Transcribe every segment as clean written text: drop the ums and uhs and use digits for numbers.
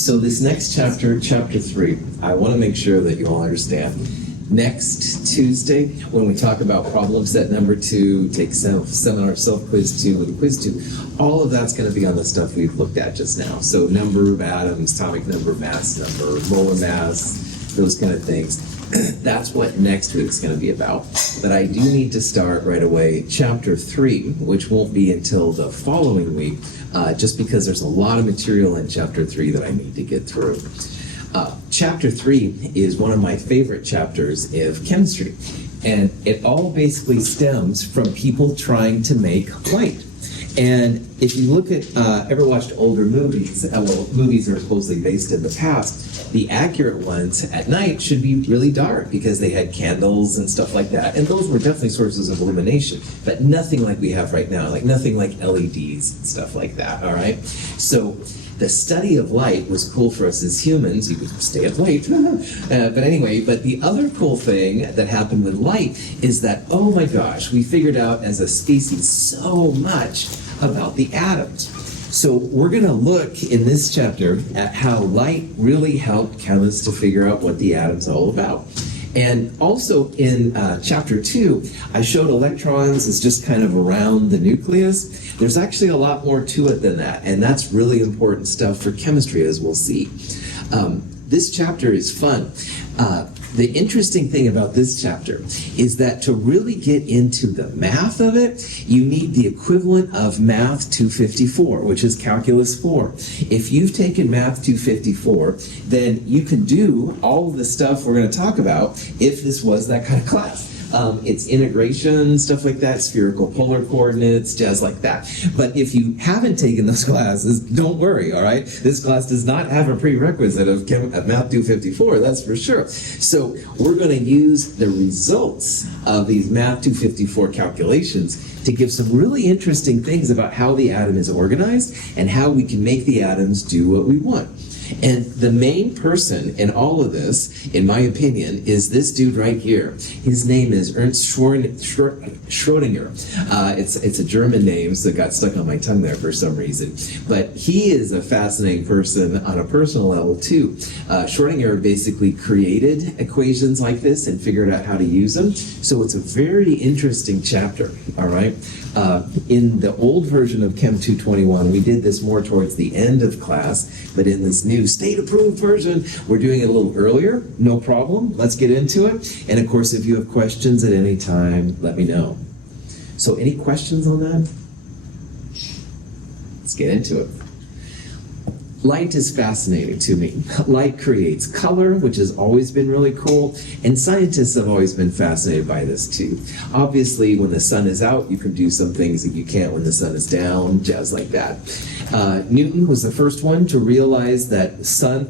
So this next chapter, chapter 3, I want to make sure that you all understand. Next Tuesday, when we talk about problem set number 2, take seminar self-quiz 2 with a quiz 2, all of that's going to be on the stuff we've looked at just now. So number of atoms, atomic number, mass number, molar mass, those kind of things. That's what next week's going to be about. But I do need to start right away chapter 3, which won't be until the following week, just because there's a lot of material in chapter 3 that I need to get through. Chapter 3 is one of my favorite chapters of chemistry, and it all basically stems from people trying to make light. And if you look at, ever watched older movies, well, movies are supposedly based in the past, the accurate ones at night should be really dark because they had candles and stuff like that. And those were definitely sources of illumination, but nothing like we have right now, like nothing like LEDs and stuff like that, all right? So the study of light was cool for us as humans. You could stay up late. But anyway, but the other cool thing that happened with light is that, oh my gosh, we figured out as a species so much about the atoms. So we're going to look in this chapter at how light really helped chemists to figure out what the atom's all about. And also in chapter 2, I showed electrons as just kind of around the nucleus. There's actually a lot more to it than that, and that's really important stuff for chemistry, as we'll see. This chapter is fun. The interesting thing about this chapter is that to really get into the math of it, you need the equivalent of Math 254, which is Calculus 4. If you've taken Math 254, then you can do all of the stuff we're going to talk about if this was that kind of class. It's integration, stuff like that, spherical polar coordinates, jazz like that. But if you haven't taken those classes, don't worry, all right? This class does not have a prerequisite of Math 254, that's for sure. So we're going to use the results of these Math 254 calculations to give some really interesting things about how the atom is organized and how we can make the atoms do what we want. And the main person in all of this, in my opinion, is this dude right here. His name is Ernst Schrödinger. It's a German name, so it got stuck on my tongue there for some reason. But he is a fascinating person on a personal level, too. Schrödinger basically created equations like this and figured out how to use them. So it's a very interesting chapter, all right? In the old version of Chem 221, we did this more towards the end of class, but in this new state-approved version, we're doing it a little earlier. No problem. Let's get into it. And of course, if you have questions at any time, let me know. So any questions on that? Let's get into it. Light is fascinating to me. Light creates color, which has always been really cool, and scientists have always been fascinated by this too. Obviously, when the sun is out, you can do some things that you can't when the sun is down, jazz like that. Newton was the first one to realize that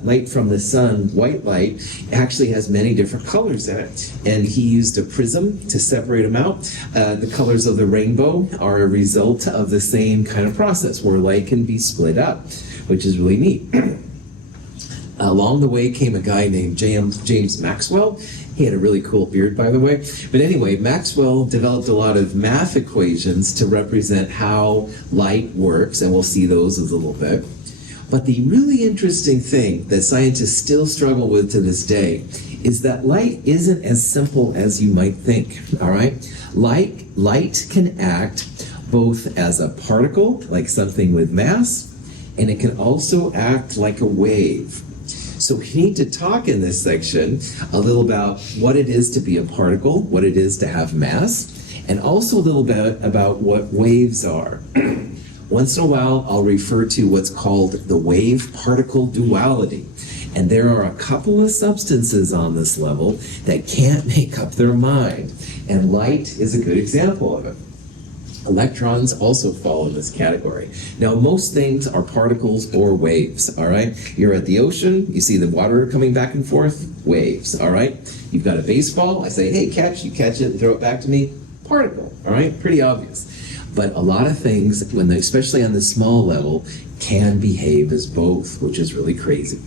light from the sun, white light, actually has many different colors in it. And he used a prism to separate them out. The colors of the rainbow are a result of the same kind of process where light can be split up, which is really neat. Along the way came a guy named James Maxwell. He had a really cool beard, by the way. But anyway, Maxwell developed a lot of math equations to represent how light works, and we'll see those in a little bit. But the really interesting thing that scientists still struggle with to this day is that light isn't as simple as you might think, all right? Light can act both as a particle, like something with mass, and it can also act like a wave. So we need to talk in this section a little about what it is to be a particle, what it is to have mass, and also a little bit about what waves are. Once in a while, I'll refer to what's called the wave-particle duality. And there are a couple of substances on this level that can't make up their mind. And light is a good example of it. Electrons also fall in this category. Now, most things are particles or waves, all right? You're at the ocean, you see the water coming back and forth, waves, all right? You've got a baseball, I say, hey, catch, you catch it, throw it back to me, particle, all right? Pretty obvious. But a lot of things, especially on the small level, can behave as both, which is really crazy.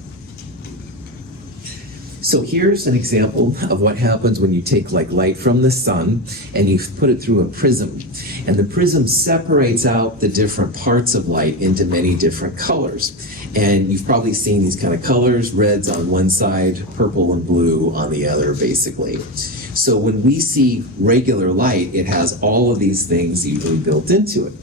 So here's an example of what happens when you take like light from the sun and you put it through a prism. And the prism separates out the different parts of light into many different colors. And you've probably seen these kind of colors, reds on one side, purple and blue on the other, basically. So when we see regular light, it has all of these things usually built into it.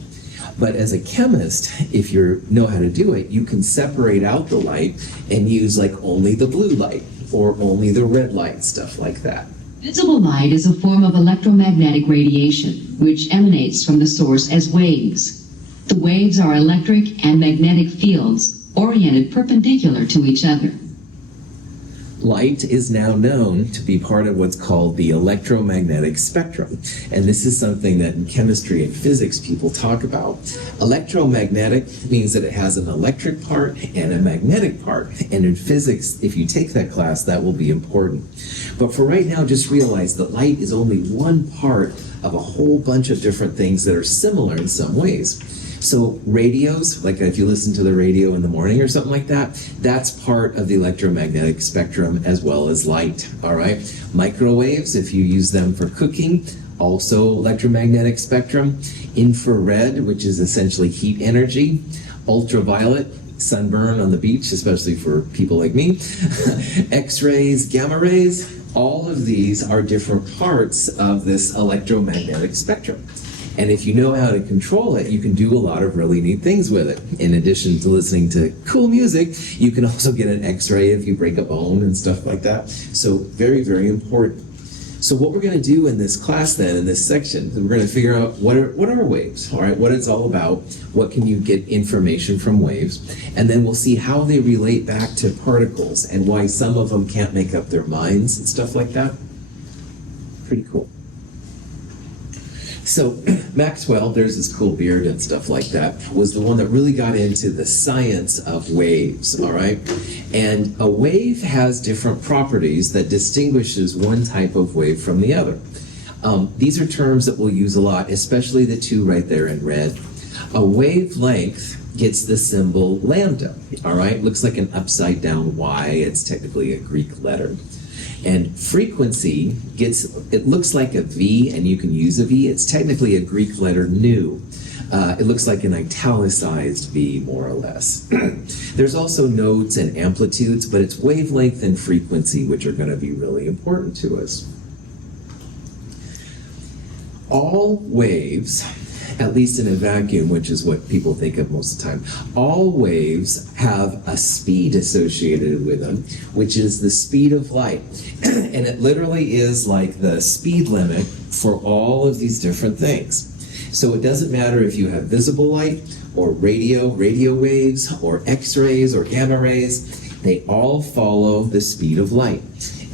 But as a chemist, if you know how to do it, you can separate out the light and use like only the blue light or only the red light, stuff like that. Visible light is a form of electromagnetic radiation, which emanates from the source as waves. The waves are electric and magnetic fields oriented perpendicular to each other. Light is now known to be part of what's called the electromagnetic spectrum. And this is something that in chemistry and physics people talk about. Electromagnetic means that it has an electric part and a magnetic part. And in physics, if you take that class, that will be important. But for right now, just realize that light is only one part of a whole bunch of different things that are similar in some ways. So radios, like if you listen to the radio in the morning or something like that, that's part of the electromagnetic spectrum as well as light, all right? Microwaves, if you use them for cooking, also electromagnetic spectrum. Infrared, which is essentially heat energy. Ultraviolet, sunburn on the beach, especially for people like me. X-rays, gamma rays, all of these are different parts of this electromagnetic spectrum. And if you know how to control it, you can do a lot of really neat things with it. In addition to listening to cool music, you can also get an X-ray if you break a bone and stuff like that. So very, very important. So what we're going to do in this class then, in this section, we're going to figure out what are waves, all right, what it's all about, what can you get information from waves, and then we'll see how they relate back to particles and why some of them can't make up their minds and stuff like that. Pretty cool. So Maxwell, there's this cool beard and stuff like that, was the one that really got into the science of waves, all right? And a wave has different properties that distinguishes one type of wave from the other. These are terms that we'll use a lot, especially the two right there in red. A wavelength gets the symbol lambda, all right? Looks like an upside down Y. It's technically a Greek letter. And frequency it looks like a V, and you can use a V. It's technically a Greek letter nu. It looks like an italicized V, more or less. There's also nodes and amplitudes, but it's wavelength and frequency, which are going to be really important to us. All waves, at least in a vacuum, which is what people think of most of the time, all waves have a speed associated with them, which is the speed of light. And it literally is like the speed limit for all of these different things. So it doesn't matter if you have visible light or radio waves or X-rays or gamma rays, they all follow the speed of light.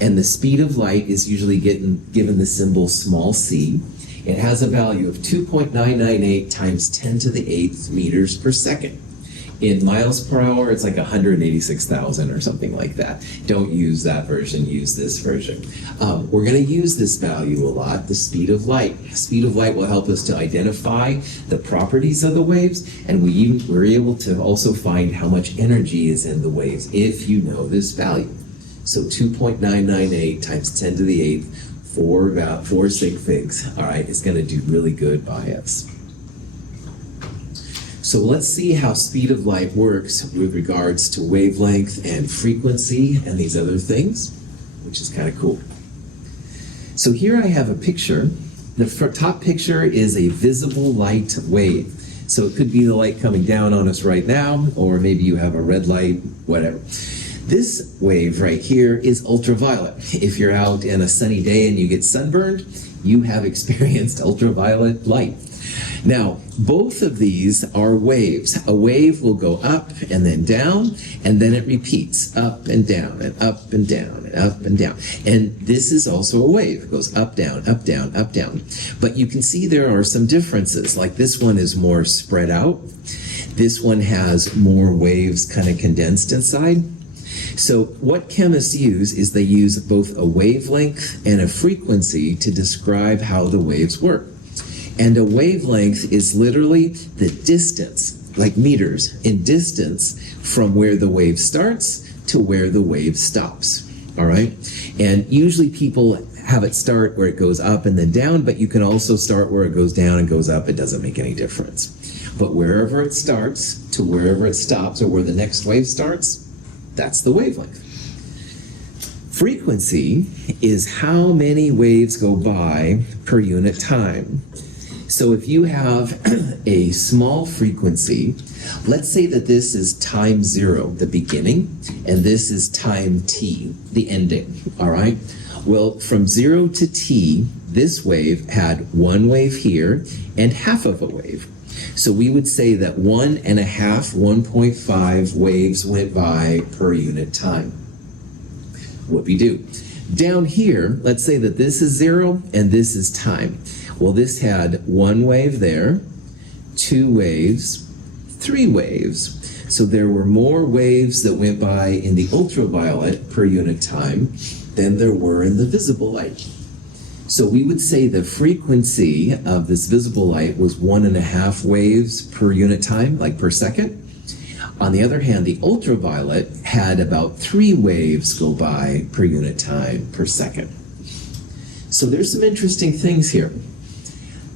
And the speed of light is usually given the symbol small c. It has a value of 2.998 times 10 to the 8th meters per second. In miles per hour, it's like 186,000 or something like that. Don't use that version, use this version. We're going to use this value a lot, the speed of light. The speed of light will help us to identify the properties of the waves, and we're able to also find how much energy is in the waves if you know this value. So 2.998 times 10 to the 8th, four sig figs, all right, it's going to do really good by us. So let's see how speed of light works with regards to wavelength and frequency and these other things, which is kind of cool. So here I have a picture. The top picture is a visible light wave. So it could be the light coming down on us right now, or maybe you have a red light, whatever. This wave right here is ultraviolet. If you're out in a sunny day and you get sunburned, you have experienced ultraviolet light. Now, both of these are waves. A wave will go up and then down, and then it repeats up and down and up and down and up and down. And this is also a wave. It goes up, down, up, down, up, down. But you can see there are some differences. Like this one is more spread out. This one has more waves kind of condensed inside. So what chemists use is they use both a wavelength and a frequency to describe how the waves work. And a wavelength is literally the distance, like meters, in distance from where the wave starts to where the wave stops, all right? And usually people have it start where it goes up and then down, but you can also start where it goes down and goes up. It doesn't make any difference. But wherever it starts to wherever it stops, or where the next wave starts, that's the wavelength. Frequency is how many waves go by per unit time. So if you have a small frequency, let's say that this is time 0, the beginning, and this is time t, the ending, all right? Well, from 0 to t, this wave had one wave here and half of a wave. So we would say that 1.5, 1.5 waves went by per unit time. Whoopie-doo. Down here, let's say that this is 0 and this is time. Well, this had one wave there, 2 waves, 3 waves. So there were more waves that went by in the ultraviolet per unit time than there were in the visible light. So we would say the frequency of this visible light was 1.5 waves per unit time, like per second. On the other hand, the ultraviolet had about 3 waves go by per unit time per second. So there's some interesting things here.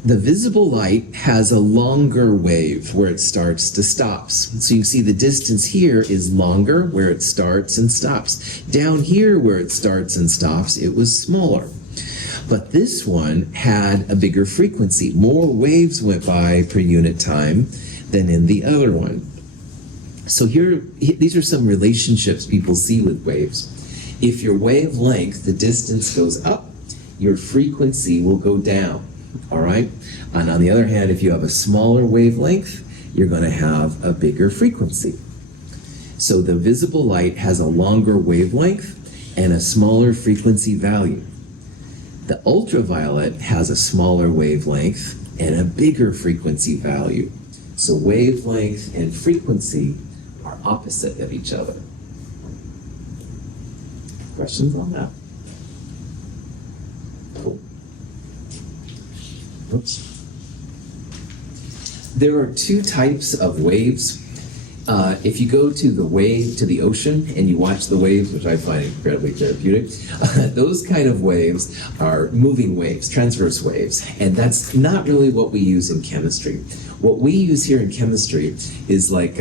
The visible light has a longer wave where it starts to stops. So you see the distance here is longer where it starts and stops. Down here where it starts and stops, it was smaller. But this one had a bigger frequency. More waves went by per unit time than in the other one. So here, these are some relationships people see with waves. If your wavelength, the distance goes up, your frequency will go down. All right? And on the other hand, if you have a smaller wavelength, you're going to have a bigger frequency. So the visible light has a longer wavelength and a smaller frequency value. The ultraviolet has a smaller wavelength and a bigger frequency value. So wavelength and frequency are opposite of each other. Questions on that? Cool. Oops. There are 2 types of waves. If you go to the ocean and you watch the waves, which I find incredibly therapeutic, those kind of waves are moving waves, transverse waves, and that's not really what we use in chemistry. What we use here in chemistry is like,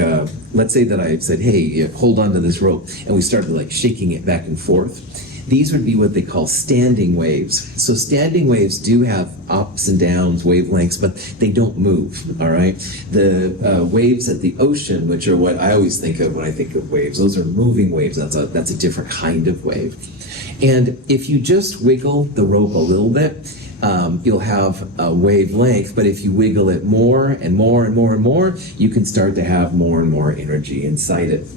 let's say that I said, hey, hold on to this rope, and we started like shaking it back and forth. These would be what they call standing waves. So standing waves do have ups and downs, wavelengths, but they don't move, all right? The waves at the ocean, which are what I always think of when I think of waves, those are moving waves. That's a different kind of wave. And if you just wiggle the rope a little bit, you'll have a wavelength, but if you wiggle it more and more and more and more, you can start to have more and more energy inside it.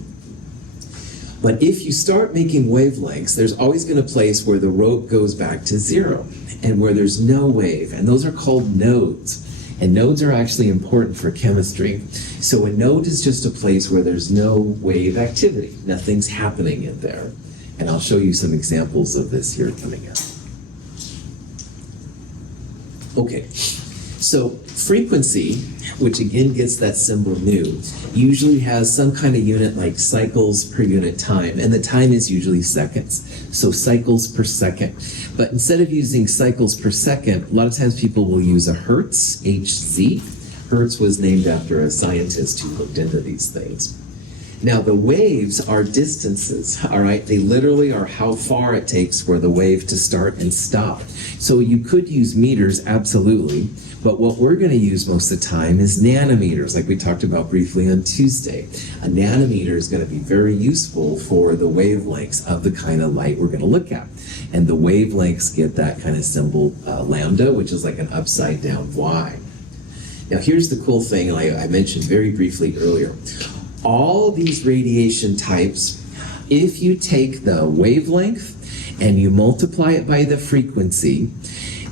But if you start making wavelengths, there's always been a place where the rope goes back to 0 and where there's no wave, and those are called nodes. And nodes are actually important for chemistry. So a node is just a place where there's no wave activity. Nothing's happening in there. And I'll show you some examples of this here coming up. Okay, so frequency, which again gets that symbol nu, usually has some kind of unit like cycles per unit time, and the time is usually seconds, so cycles per second. But instead of using cycles per second, a lot of times people will use a hertz, Hz. Hertz was named after a scientist who looked into these things. Now the waves are distances, all right? They literally are how far it takes for the wave to start and stop. So you could use meters, absolutely, but what we're going to use most of the time is nanometers, like we talked about briefly on Tuesday. A nanometer is going to be very useful for the wavelengths of the kind of light we're going to look at. And the wavelengths get that kind of symbol lambda, which is like an upside down Y. Now here's the cool thing I mentioned very briefly earlier. All these radiation types, if you take the wavelength and you multiply it by the frequency,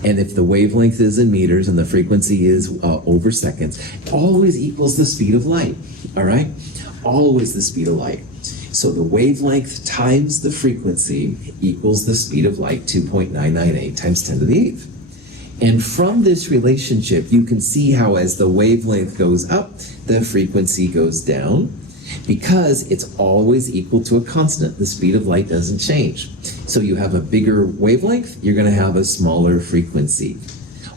and if the wavelength is in meters and the frequency is over seconds, always equals the speed of light, all right? Always the speed of light. So the wavelength times the frequency equals the speed of light, 2.998 times 10 to the 8th. And from this relationship, you can see how as the wavelength goes up, the frequency goes down, because it's always equal to a constant. The speed of light doesn't change. So you have a bigger wavelength, you're going to have a smaller frequency.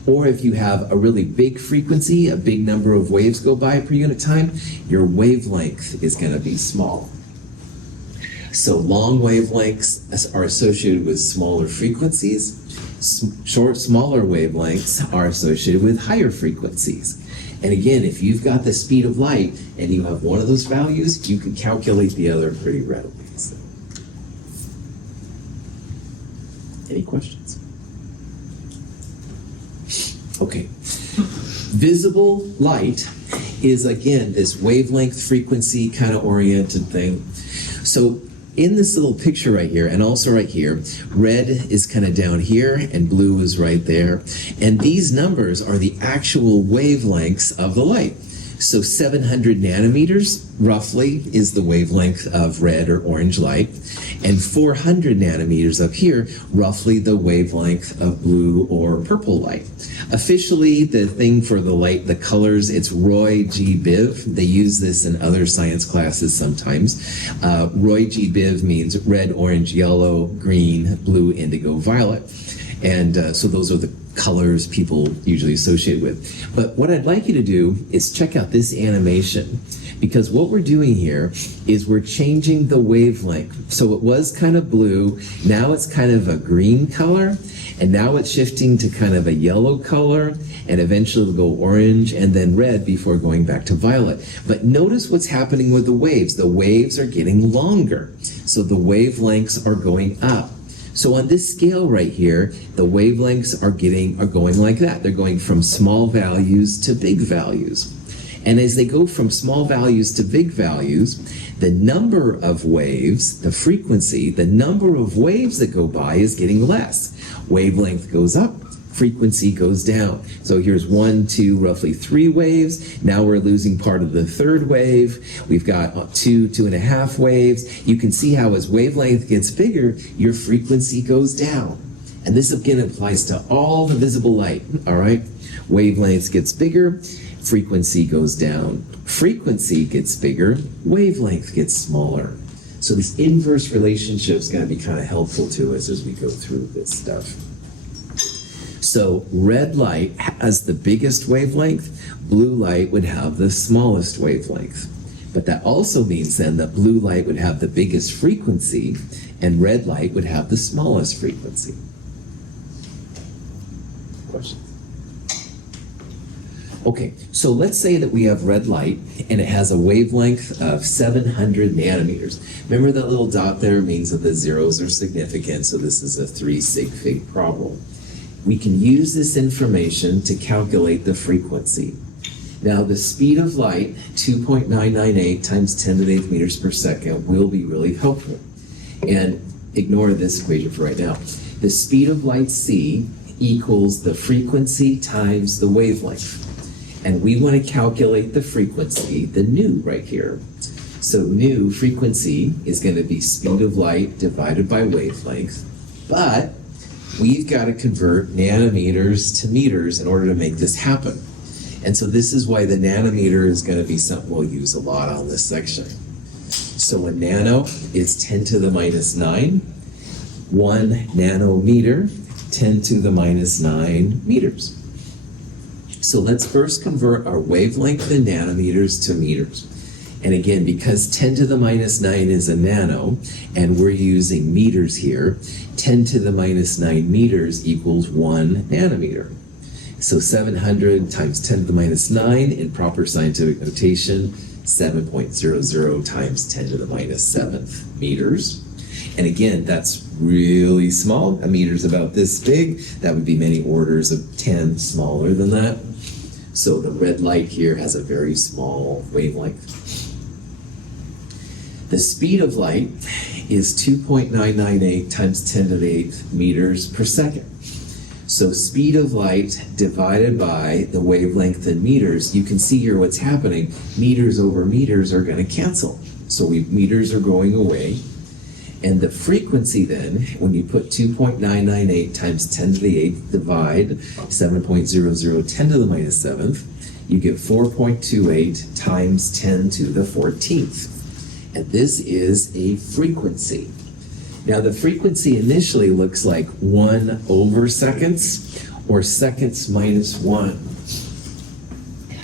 Or if you have a really big frequency, a big number of waves go by per unit time, your wavelength is going to be small. So long wavelengths are associated with smaller frequencies. Smaller wavelengths are associated with higher frequencies. And again, if you've got the speed of light and you have one of those values, you can calculate the other pretty readily. So, any questions? Okay. Visible light is, again, this wavelength frequency kind of oriented thing. So in this little picture right here, and also right here, red is kind of down here and blue is right there. And these numbers are the actual wavelengths of the light. So 700 nanometers, roughly, is the wavelength of red or orange light. And 400 nanometers up here, roughly the wavelength of blue or purple light. Officially, the thing for the light, the colors, it's Roy G. Biv. They use this in other science classes sometimes. Roy G. Biv means red, orange, yellow, green, blue, indigo, violet. And so those are the colors people usually associate with. But what I'd like you to do is check out this animation, because what we're doing here is we're changing the wavelength. So it was kind of blue, now it's kind of a green color, and now it's shifting to kind of a yellow color, and eventually it'll go orange and then red before going back to violet. But notice what's happening with the waves. The waves are getting longer, so the wavelengths are going up. So on this scale right here, the wavelengths are going like that. They're going from small values to big values. And as they go from small values to big values, the number of waves, the frequency, the number of waves that go by is getting less. Wavelength goes up, frequency goes down. So here's 1, 2, roughly 3 waves. Now we're losing part of the third wave. We've got 2.5 waves. You can see how as wavelength gets bigger, your frequency goes down. And this again applies to all the visible light, all right? Wavelength gets bigger, frequency goes down. Frequency gets bigger, wavelength gets smaller. So this inverse relationship is going to be kind of helpful to us as we go through this stuff. So red light has the biggest wavelength, blue light would have the smallest wavelength. But that also means then that blue light would have the biggest frequency and red light would have the smallest frequency. Questions? Okay, so let's say that we have red light and it has a wavelength of 700 nanometers. Remember that little dot there means that the zeros are significant, so this is a 3 sig fig problem. We can use this information to calculate the frequency. Now the speed of light, 2.998 times 10 to the 8th meters per second, will be really helpful. And ignore this equation for right now. The speed of light c equals the frequency times the wavelength. And we want to calculate the frequency, the nu right here. So nu, frequency, is going to be speed of light divided by wavelength. But we've got to convert nanometers to meters in order to make this happen. And so this is why the nanometer is going to be something we'll use a lot on this section. So a nano is 10 to the minus 9. 1 nanometer, 10 to the minus 9 meters. So let's first convert our wavelength in nanometers to meters. And again, because 10 to the minus 9 is a nano, and we're using meters here, 10 to the minus 9 meters equals 1 nanometer. So 700 times 10 to the minus 9 in proper scientific notation, 7.00 times 10 to the minus 7th meters. And again, that's really small. A meter's about this big. That would be many orders of 10 smaller than that. So the red light here has a very small wavelength. The speed of light is 2.998 times 10 to the 8th meters per second. So speed of light divided by the wavelength in meters, you can see here what's happening. Meters over meters are going to cancel. So meters are going away. And the frequency then, when you put 2.998 times 10 to the 8th divide 7.00 10 to the minus 7th, you get 4.28 times 10 to the 14th. And this is a frequency. Now the frequency initially looks like 1 over seconds, or seconds minus 1.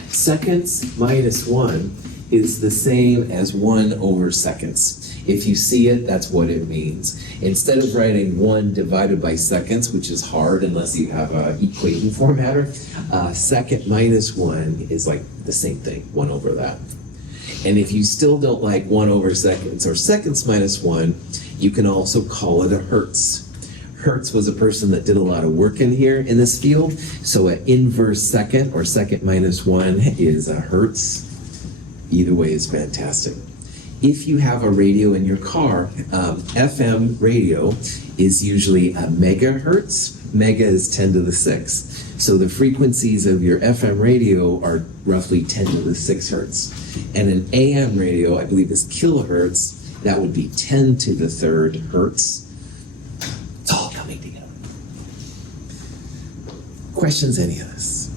Seconds minus 1 is the same as 1 over seconds. If you see it, that's what it means. Instead of writing 1 divided by seconds, which is hard unless you have an equation formatter, second minus 1 is like the same thing, 1 over that. And if you still don't like 1 over seconds or seconds minus 1, you can also call it a hertz. Hertz was a person that did a lot of work in here in this field. So an inverse second or second minus 1 is a hertz. Either way is fantastic. If you have a radio in your car, FM radio is usually a megahertz. Mega is 10 to the 6. So the frequencies of your FM radio are roughly 10 to the 6 hertz. And an AM radio, I believe, is kilohertz. That would be 10 to the 3rd hertz. It's all coming together. Questions, any of this?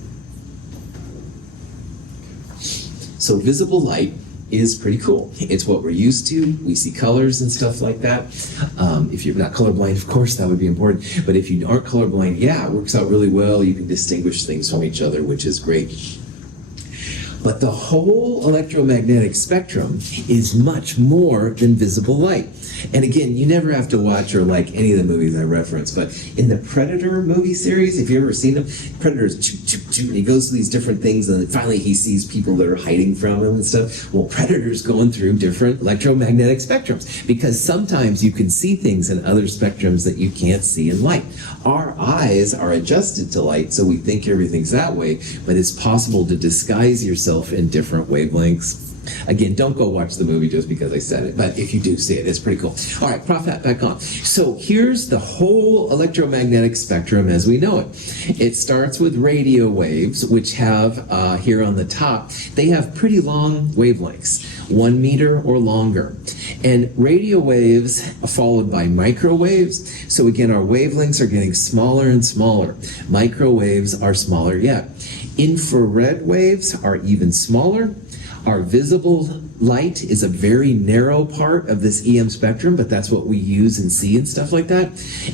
So visible light is pretty cool. It's what we're used to. We see colors and stuff like that. If you're not colorblind, of course, that would be important. But if you aren't colorblind, yeah, it works out really well. You can distinguish things from each other, which is great. But the whole electromagnetic spectrum is much more than visible light. And again, you never have to watch or like any of the movies I reference, but in the Predator movie series, if you've ever seen them, Predator's and he goes to these different things and then finally he sees people that are hiding from him and stuff. Well, Predator's going through different electromagnetic spectrums because sometimes you can see things in other spectrums that you can't see in light. Our eyes are adjusted to light, so we think everything's that way, but it's possible to disguise yourself in different wavelengths. Again, don't go watch the movie just because I said it, but if you do see it, it's pretty cool. All right, Prof. Hat back on. So here's the whole electromagnetic spectrum as we know it. It starts with radio waves, which have, here on the top, they have pretty long wavelengths, 1 meter or longer. And radio waves are followed by microwaves. So again, our wavelengths are getting smaller and smaller. Microwaves are smaller yet. Infrared waves are even smaller. Our visible light is a very narrow part of this EM spectrum, but that's what we use and see and stuff like that.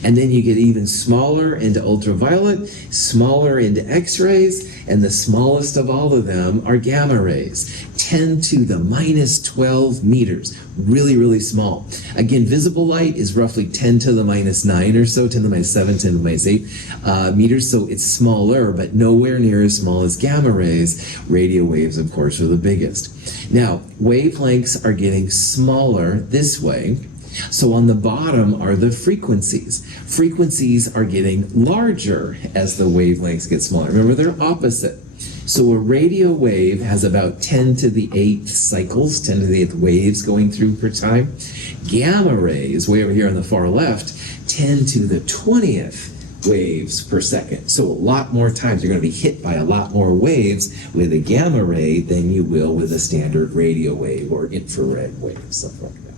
And then you get even smaller into ultraviolet, smaller into X-rays, and the smallest of all of them are gamma rays, 10 to the minus 12 meters. Really, really small. Again, visible light is roughly 10 to the minus 9 or so, 10 to the minus 7, 10 to the minus 8 meters, so it's smaller, but nowhere near as small as gamma rays. Radio waves, of course, are the biggest. Now, wavelengths are getting smaller this way. So on the bottom are the frequencies. Frequencies are getting larger as the wavelengths get smaller. Remember, they're opposite. So a radio wave has about 10 to the 8th cycles, 10 to the 8th waves going through per time. Gamma rays, way over here on the far left, 10 to the 20th waves per second. So a lot more times you're going to be hit by a lot more waves with a gamma ray than you will with a standard radio wave or infrared wave, stuff like that.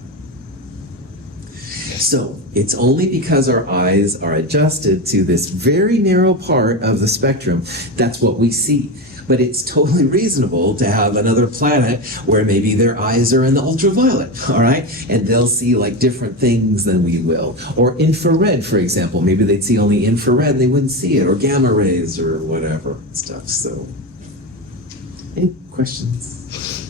So it's only because our eyes are adjusted to this very narrow part of the spectrum that's what we see. But it's totally reasonable to have another planet where maybe their eyes are in the ultraviolet, all right? And they'll see like different things than we will. Or infrared, for example. Maybe they'd see only infrared and they wouldn't see it. Or gamma rays or whatever stuff. So, any questions?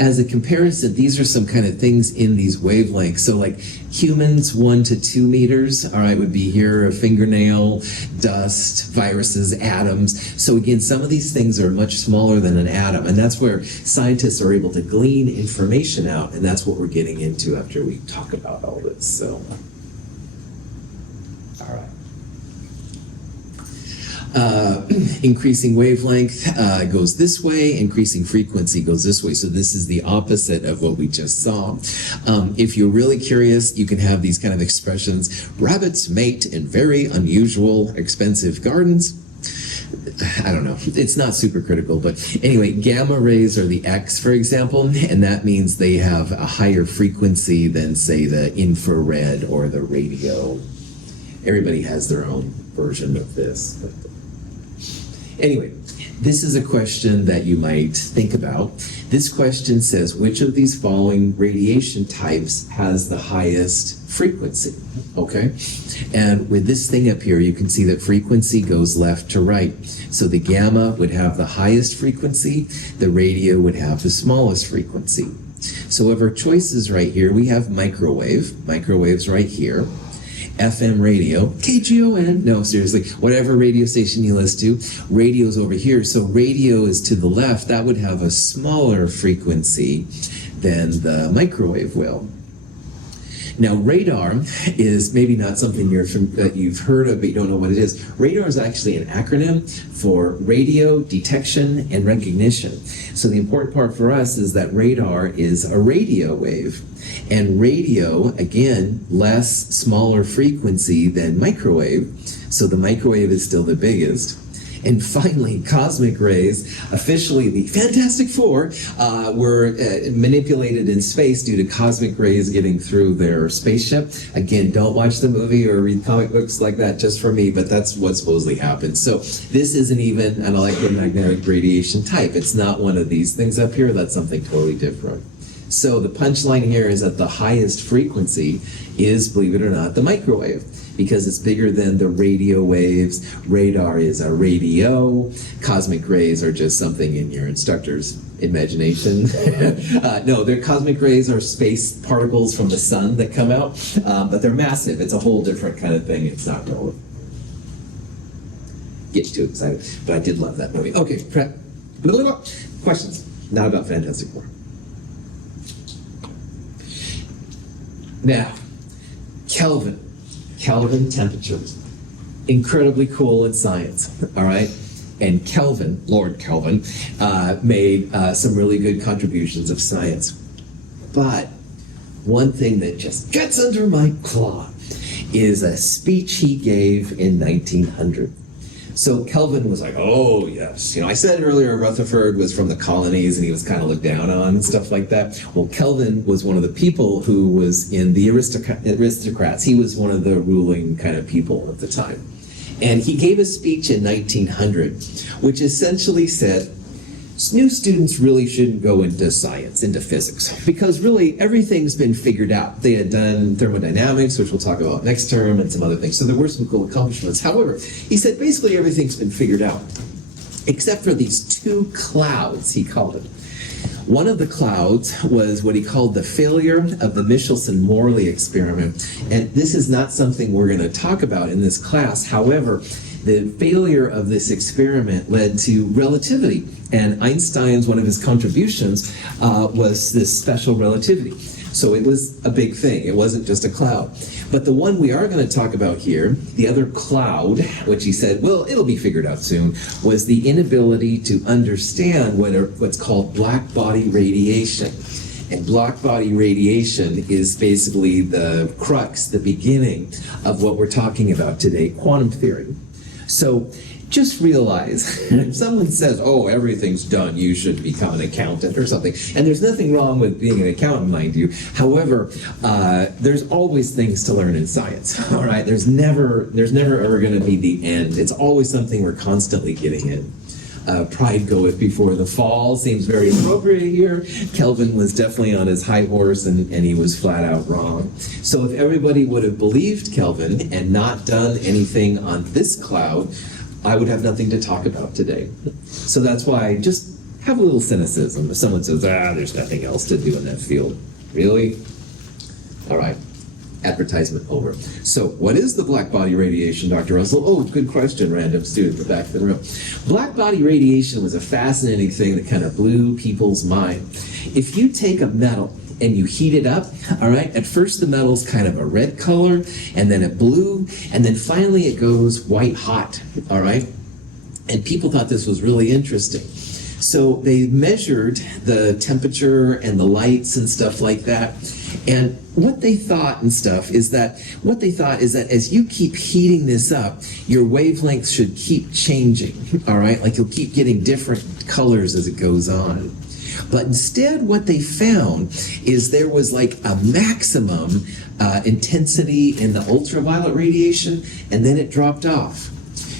As a comparison, these are some kind of things in these wavelengths. So like humans, 1 to 2 meters, all right, would be here, a fingernail, dust, viruses, atoms. So again, some of these things are much smaller than an atom, and that's where scientists are able to glean information out, and that's what we're getting into after we talk about all this. So, all right. Increasing wavelength goes this way, increasing frequency goes this way. So this is the opposite of what we just saw. If you're really curious, you can have these kind of expressions. Rabbits mate in very unusual, expensive gardens. I don't know. It's not super critical, but anyway, gamma rays are the X, for example, and that means they have a higher frequency than, say, the infrared or the radio. Everybody has their own version of this. Anyway, this is a question that you might think about. This question says, which of these following radiation types has the highest frequency? Okay? And with this thing up here, you can see that frequency goes left to right. So the gamma would have the highest frequency, the radio would have the smallest frequency. So of our choices right here, we have microwave. Microwave's right here. FM radio, KGON, no, seriously, whatever radio station you listen to, radio's over here. So radio is to the left. That would have a smaller frequency than the microwave will. Now, radar is maybe not something that you've heard of, but you don't know what it is. Radar is actually an acronym for radio detection and recognition. So the important part for us is that radar is a radio wave. And radio, again, smaller frequency than microwave. So the microwave is still the biggest. And finally, cosmic rays, officially the Fantastic Four, were manipulated in space due to cosmic rays getting through their spaceship. Again, don't watch the movie or read comic books like that just for me, but that's what supposedly happened. So this isn't even an electromagnetic radiation type. It's not one of these things up here. That's something totally different. So the punchline here is that the highest frequency is, believe it or not, the microwave, because it's bigger than the radio waves. Radar is a radio. Cosmic rays are just something in your instructor's imagination. No, their cosmic rays are space particles from the sun that come out, but they're massive. It's a whole different kind of thing. It's not real. Getting too excited, but I did love that movie. Okay, questions? Not about Fantastic Four. Now, Kelvin temperatures, incredibly cool in science, all right? And Kelvin, Lord Kelvin, made some really good contributions of science. But one thing that just gets under my claw is a speech he gave in 1900. So Kelvin was like, oh, yes. You know, I said earlier Rutherford was from the colonies and he was kind of looked down on and stuff like that. Well, Kelvin was one of the people who was in the aristocrats. He was one of the ruling kind of people at the time. And he gave a speech in 1900, which essentially said, new students really shouldn't go into science, into physics, because really everything's been figured out. They had done thermodynamics, which we'll talk about next term, and some other things. So there were some cool accomplishments. However, he said basically everything's been figured out, except for these two clouds, he called it. One of the clouds was what he called the failure of the Michelson-Morley experiment. And this is not something we're going to talk about in this class. However, the failure of this experiment led to relativity. And Einstein's, one of his contributions, was this special relativity. So it was a big thing. It wasn't just a cloud. But the one we are going to talk about here, the other cloud, which he said, well, it'll be figured out soon, was the inability to understand what's called black body radiation. And black body radiation is basically the crux, the beginning of what we're talking about today, quantum theory. So just realize, if someone says, oh, everything's done, you should become an accountant or something. And there's nothing wrong with being an accountant, mind you. However, there's always things to learn in science, all right? There's never ever going to be the end. It's always something we're constantly getting in. Pride goeth before the fall seems very appropriate here. Kelvin was definitely on his high horse, and he was flat out wrong. So if everybody would have believed Kelvin and not done anything on this cloud, I would have nothing to talk about today. So that's why just have a little cynicism. If someone says, there's nothing else to do in that field. Really? All right. Advertisement over. So what is the black body radiation, Dr. Russell? Oh, good question, random student at the back of the room. Black body radiation was a fascinating thing that kind of blew people's mind. If you take a metal and you heat it up, all right, at first the metal's kind of a red color, and then a blue, and then finally it goes white hot, all right? And people thought this was really interesting. So they measured the temperature and the lights and stuff like that. And what they thought is that as you keep heating this up, your wavelengths should keep changing, all right? Like you'll keep getting different colors as it goes on. But instead what they found is there was like a maximum intensity in the ultraviolet radiation, and then it dropped off.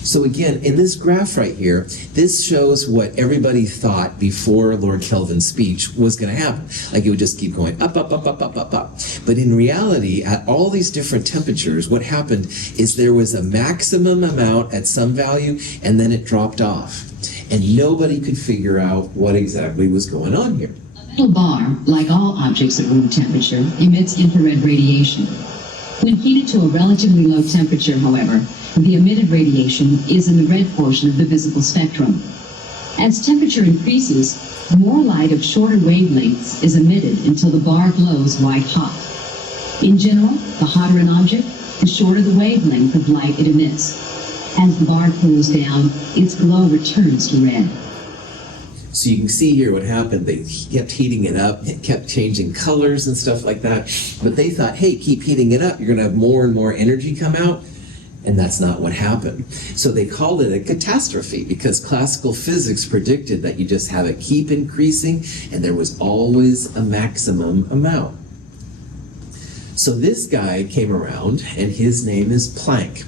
So again, in this graph right here, this shows what everybody thought before Lord Kelvin's speech was going to happen. Like it would just keep going up, up, up, up, up, up, up. But in reality, at all these different temperatures, what happened is there was a maximum amount at some value, and then it dropped off. And nobody could figure out what exactly was going on here. A metal bar, like all objects at room temperature, emits infrared radiation. When heated to a relatively low temperature, however, the emitted radiation is in the red portion of the visible spectrum. As temperature increases, more light of shorter wavelengths is emitted until the bar glows white hot. In general, the hotter an object, the shorter the wavelength of light it emits. As the bar cools down, its glow returns to red. So you can see here what happened. They kept heating it up. It kept changing colors and stuff like that. But they thought, hey, keep heating it up. You're going to have more and more energy come out. And that's not what happened. So they called it a catastrophe because classical physics predicted that you just have it keep increasing and there was always a maximum amount. So this guy came around and his name is Planck.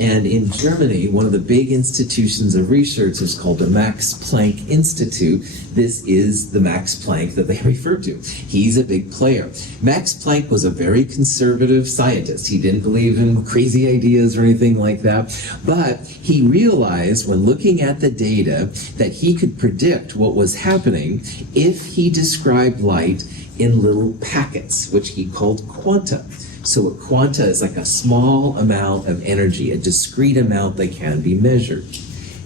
And in Germany, one of the big institutions of research is called the Max Planck Institute. This is the Max Planck that they refer to. He's a big player. Max Planck was a very conservative scientist. He didn't believe in crazy ideas or anything like that. But he realized when looking at the data that he could predict what was happening if he described light in little packets, which he called quanta. So a quanta is like a small amount of energy, a discrete amount that can be measured.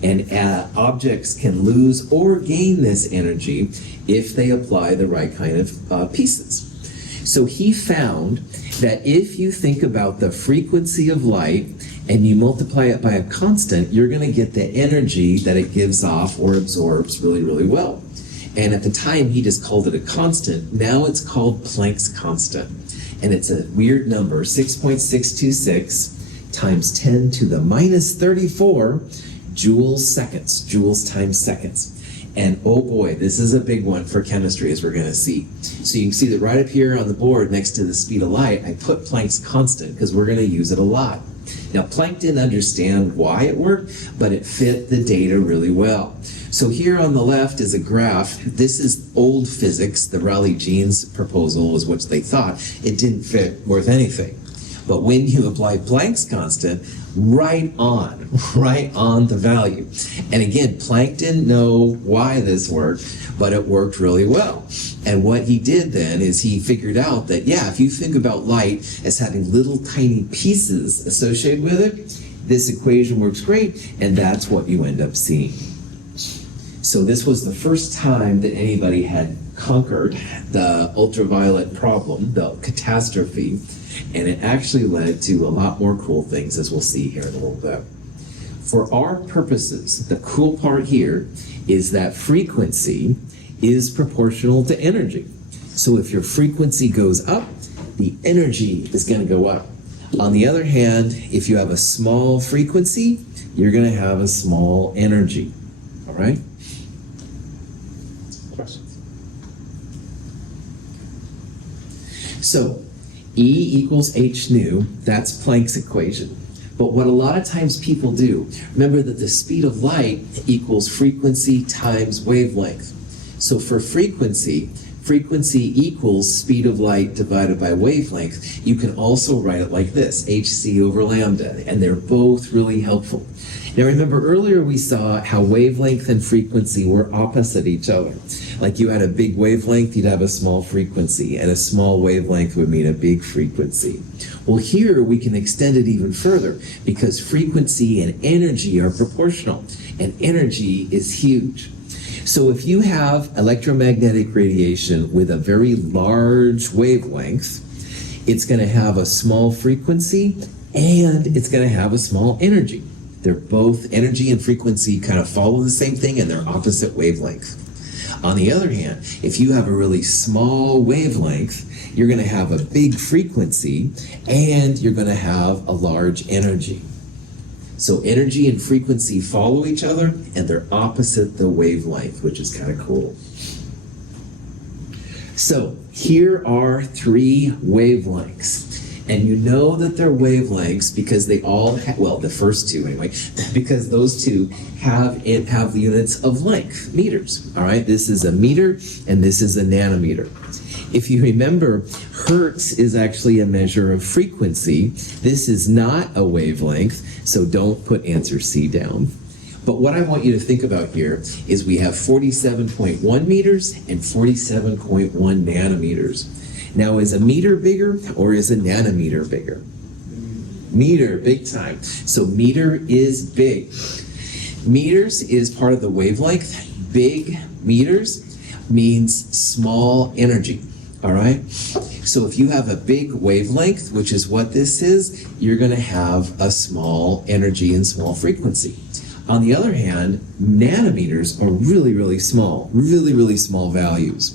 And objects can lose or gain this energy if they apply the right kind of pieces. So he found that if you think about the frequency of light and you multiply it by a constant, you're going to get the energy that it gives off or absorbs really, really well. And at the time, he just called it a constant. Now it's called Planck's constant. And it's a weird number, 6.626 times 10 to the minus 34 joules seconds, joules times seconds. And oh boy, this is a big one for chemistry, as we're going to see. So you can see that right up here on the board next to the speed of light, I put Planck's constant because we're going to use it a lot. Now, Planck didn't understand why it worked, but it fit the data really well. So here on the left is a graph. This is old physics. The Rayleigh-Jeans proposal was what they thought. It didn't fit worth anything. But when you apply Planck's constant, right on the value. And again, Planck didn't know why this worked, but it worked really well. And what he did then is he figured out that, yeah, if you think about light as having little tiny pieces associated with it, this equation works great, and that's what you end up seeing. So this was the first time that anybody had conquered the ultraviolet problem, the catastrophe, and it actually led to a lot more cool things, as we'll see here in a little bit. For our purposes, the cool part here is that frequency is proportional to energy. So if your frequency goes up, the energy is going to go up. On the other hand, if you have a small frequency, you're going to have a small energy. All right? Questions? So, E equals h nu, that's Planck's equation. But what a lot of times people do, remember that the speed of light equals frequency times wavelength. So for frequency equals speed of light divided by wavelength. You can also write it like this, hc over lambda, and they're both really helpful. Now remember earlier we saw how wavelength and frequency were opposite each other. Like you had a big wavelength, you'd have a small frequency, and a small wavelength would mean a big frequency. Well, here we can extend it even further because frequency and energy are proportional, and energy is huge. So if you have electromagnetic radiation with a very large wavelength, it's going to have a small frequency and it's going to have a small energy. They're both, energy and frequency kind of follow the same thing and they're opposite wavelength. On the other hand, if you have a really small wavelength, you're going to have a big frequency and you're going to have a large energy. So energy and frequency follow each other and they're opposite the wavelength, which is kind of cool. So here are three wavelengths. And you know that they're wavelengths because they all well, the first two anyway, because those two have the units of length, meters. All right, this is a meter and this is a nanometer. If you remember, hertz is actually a measure of frequency. This is not a wavelength, so don't put answer C down. But what I want you to think about here is we have 47.1 meters and 47.1 nanometers. Now, is a meter bigger or is a nanometer bigger? Meter, big time. So meter is big. Meters is part of the wavelength. Big meters means small energy. All right? So if you have a big wavelength, which is what this is, you're going to have a small energy and small frequency. On the other hand, nanometers are really, really small values.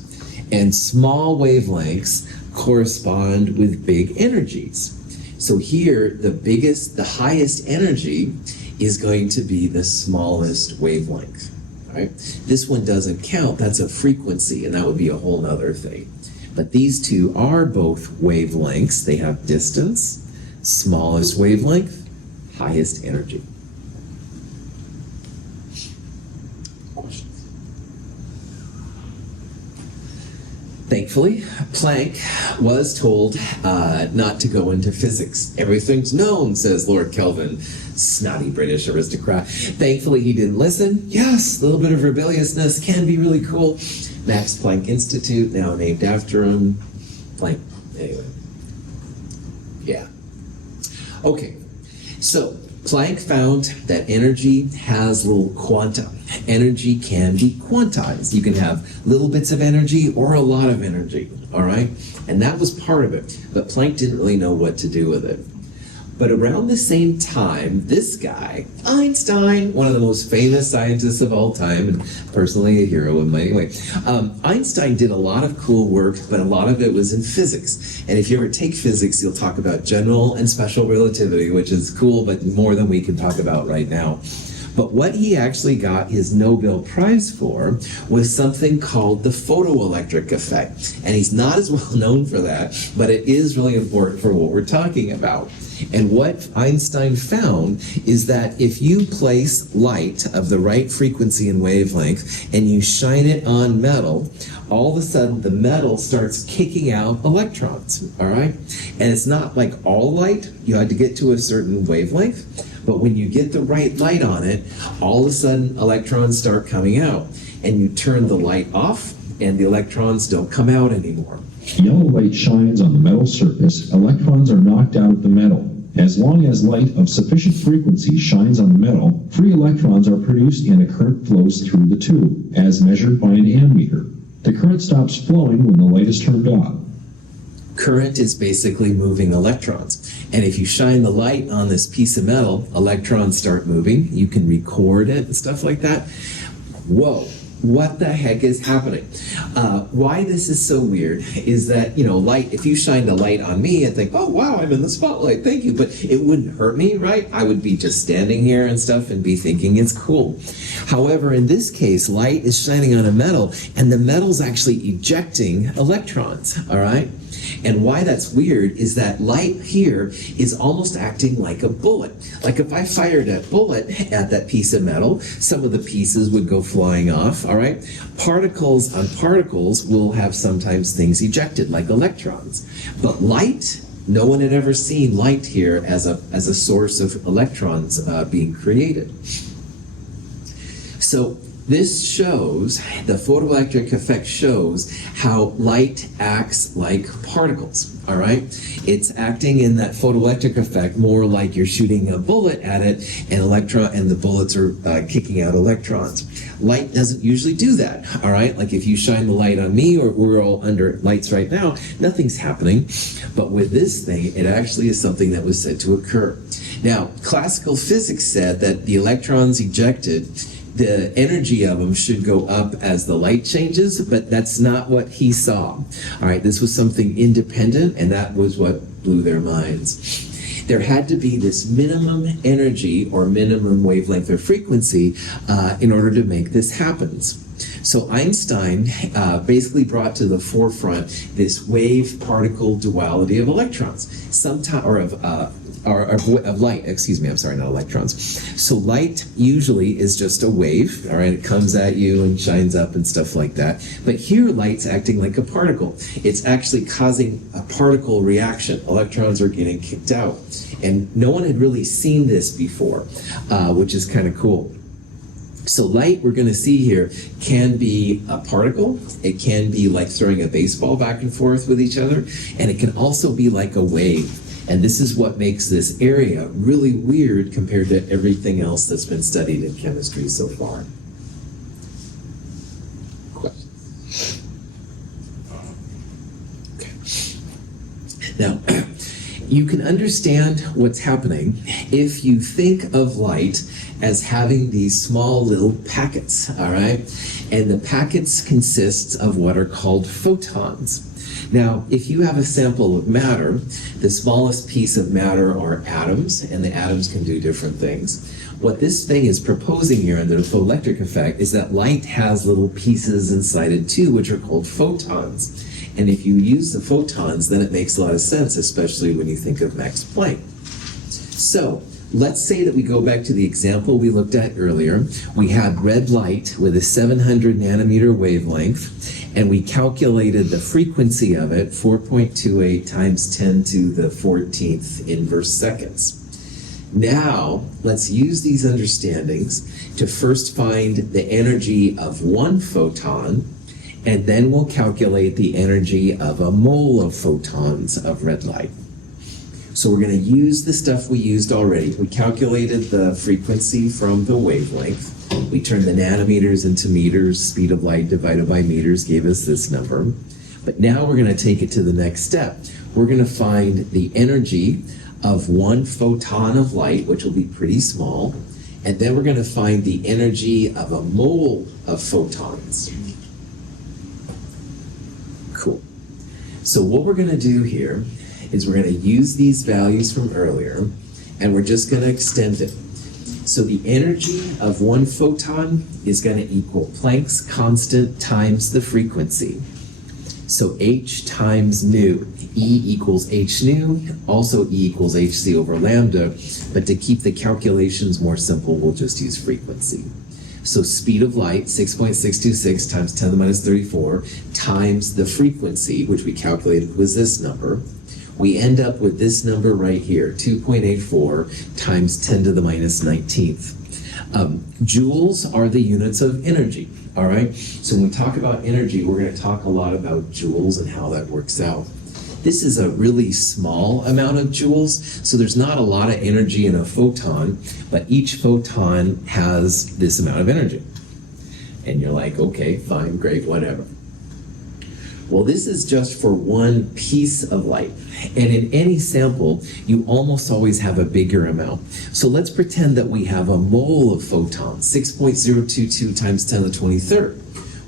And small wavelengths correspond with big energies. So here, the highest energy is going to be the smallest wavelength. Right? This one doesn't count, that's a frequency, and that would be a whole nother thing. But these two are both wavelengths. They have distance, smallest wavelength, highest energy. Thankfully, Planck was told not to go into physics. Everything's known, says Lord Kelvin, snotty British aristocrat. Thankfully, he didn't listen. Yes, a little bit of rebelliousness can be really cool. Max Planck Institute, now named after him. Planck, anyway. Yeah. Okay, so Planck found that energy has little quanta. Energy can be quantized. You can have little bits of energy or a lot of energy, all right? And that was part of it, but Planck didn't really know what to do with it. But around the same time, this guy, Einstein, one of the most famous scientists of all time, and personally a hero in my way, Einstein did a lot of cool work, but a lot of it was in physics. And if you ever take physics, you'll talk about general and special relativity, which is cool, but more than we can talk about right now. But what he actually got his Nobel Prize for was something called the photoelectric effect. And he's not as well known for that, but it is really important for what we're talking about. And what Einstein found is that if you place light of the right frequency and wavelength and you shine it on metal, all of a sudden the metal starts kicking out electrons, all right? And it's not like all light, you had to get to a certain wavelength, but when you get the right light on it, all of a sudden electrons start coming out. And you turn the light off and the electrons don't come out anymore. Yellow light shines on the metal surface, electrons are knocked out of the metal. As long as light of sufficient frequency shines on the metal, free electrons are produced and a current flows through the tube, as measured by an ammeter. The current stops flowing when the light is turned off. Current is basically moving electrons. And if you shine the light on this piece of metal, electrons start moving. You can record it and stuff like that. Whoa. What the heck is happening? Why this is so weird is that, light, if you shined a light on me, I'd think, oh, wow, I'm in the spotlight, thank you. But it wouldn't hurt me, right? I would be just standing here and stuff and be thinking it's cool. However, in this case, light is shining on a metal, and the metal's actually ejecting electrons, all right? And why that's weird is that light here is almost acting like a bullet. Like if I fired a bullet at that piece of metal, some of the pieces would go flying off, all right? Particles on particles will have sometimes things ejected, like electrons. But light, no one had ever seen light here as a source of electrons being created. So this shows, the photoelectric effect shows how light acts like particles, all right? It's acting in that photoelectric effect more like you're shooting a bullet at it and the bullets are kicking out electrons. Light doesn't usually do that, all right? Like if you shine the light on me, or we're all under lights right now, nothing's happening. But with this thing, it actually is something that was said to occur. Now, classical physics said that the electrons ejected, the energy of them should go up as the light changes, but that's not what he saw. All right, this was something independent, and that was what blew their minds. There had to be this minimum energy or minimum wavelength or frequency in order to make this happen. So Einstein basically brought to the forefront this wave-particle duality of electrons, of light, excuse me, I'm sorry, not electrons. So light usually is just a wave, all right? It comes at you and shines up and stuff like that. But here light's acting like a particle. It's actually causing a particle reaction. Electrons are getting kicked out. And no one had really seen this before, which is kind of cool. So light, we're going to see here, can be a particle. It can be like throwing a baseball back and forth with each other. And it can also be like a wave. And this is what makes this area really weird compared to everything else that's been studied in chemistry so far. Questions? Okay. Now, you can understand what's happening if you think of light as having these small little packets, all right? And the packets consist of what are called photons. Now, if you have a sample of matter, the smallest piece of matter are atoms, and the atoms can do different things. What this thing is proposing here in the photoelectric effect is that light has little pieces inside it too, which are called photons. And if you use the photons, then it makes a lot of sense, especially when you think of Max Planck. So, let's say that we go back to the example we looked at earlier. We had red light with a 700 nanometer wavelength, and we calculated the frequency of it, 4.28 times 10 to the 14th inverse seconds. Now, let's use these understandings to first find the energy of one photon, and then we'll calculate the energy of a mole of photons of red light. So we're going to use the stuff we used already. We calculated the frequency from the wavelength. We turned the nanometers into meters. Speed of light divided by meters gave us this number. But now we're going to take it to the next step. We're going to find the energy of one photon of light, which will be pretty small. And then we're going to find the energy of a mole of photons. Cool. So what we're going to do here is we're going to use these values from earlier, and we're just going to extend it. So the energy of one photon is going to equal Planck's constant times the frequency. So h times nu. E equals h nu, also E equals hc over lambda, but to keep the calculations more simple, we'll just use frequency. So speed of light, 6.626 times 10 to the minus 34, times the frequency, which we calculated was this number. We end up with this number right here, 2.84 times 10 to the minus 19th. Joules are the units of energy, all right? So when we talk about energy, we're going to talk a lot about joules and how that works out. This is a really small amount of joules, so there's not a lot of energy in a photon, but each photon has this amount of energy. And you're like, okay, fine, great, whatever. Well, this is just for one piece of light. And in any sample, you almost always have a bigger amount. So let's pretend that we have a mole of photons, 6.022 times 10 to the 23rd.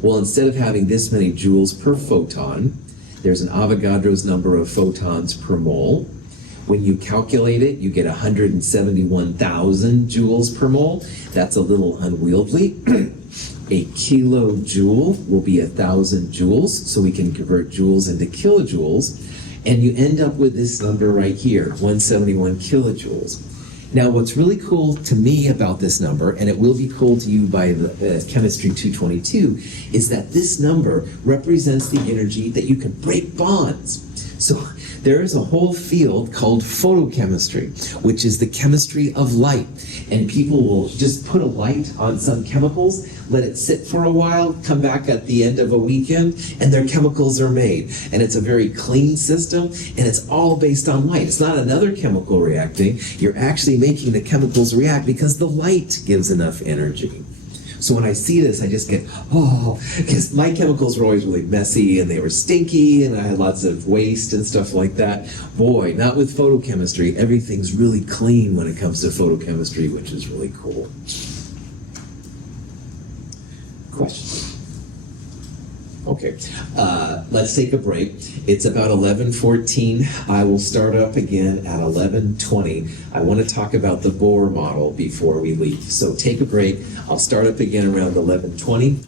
Well, instead of having this many joules per photon, there's an Avogadro's number of photons per mole. When you calculate it, you get 171,000 joules per mole. That's a little unwieldy. A kilojoule will be 1,000 joules, so we can convert joules into kilojoules, and you end up with this number right here, 171 kilojoules. Now, what's really cool to me about this number, and it will be cool to you by the Chemistry 222, is that this number represents the energy that you can break bonds. So there is a whole field called photochemistry, which is the chemistry of light. And people will just put a light on some chemicals, let it sit for a while, come back at the end of a weekend, and their chemicals are made. And it's a very clean system, and it's all based on light. It's not another chemical reacting. You're actually making the chemicals react because the light gives enough energy. So when I see this, I just get, oh, because my chemicals were always really messy and they were stinky and I had lots of waste and stuff like that. Boy, not with photochemistry. Everything's really clean when it comes to photochemistry, which is really cool. Questions? Okay, let's take a break. It's about 11:14. I will start up again at 11:20. I want to talk about the Bohr model before we leave. So take a break. I'll start up again around 11:20.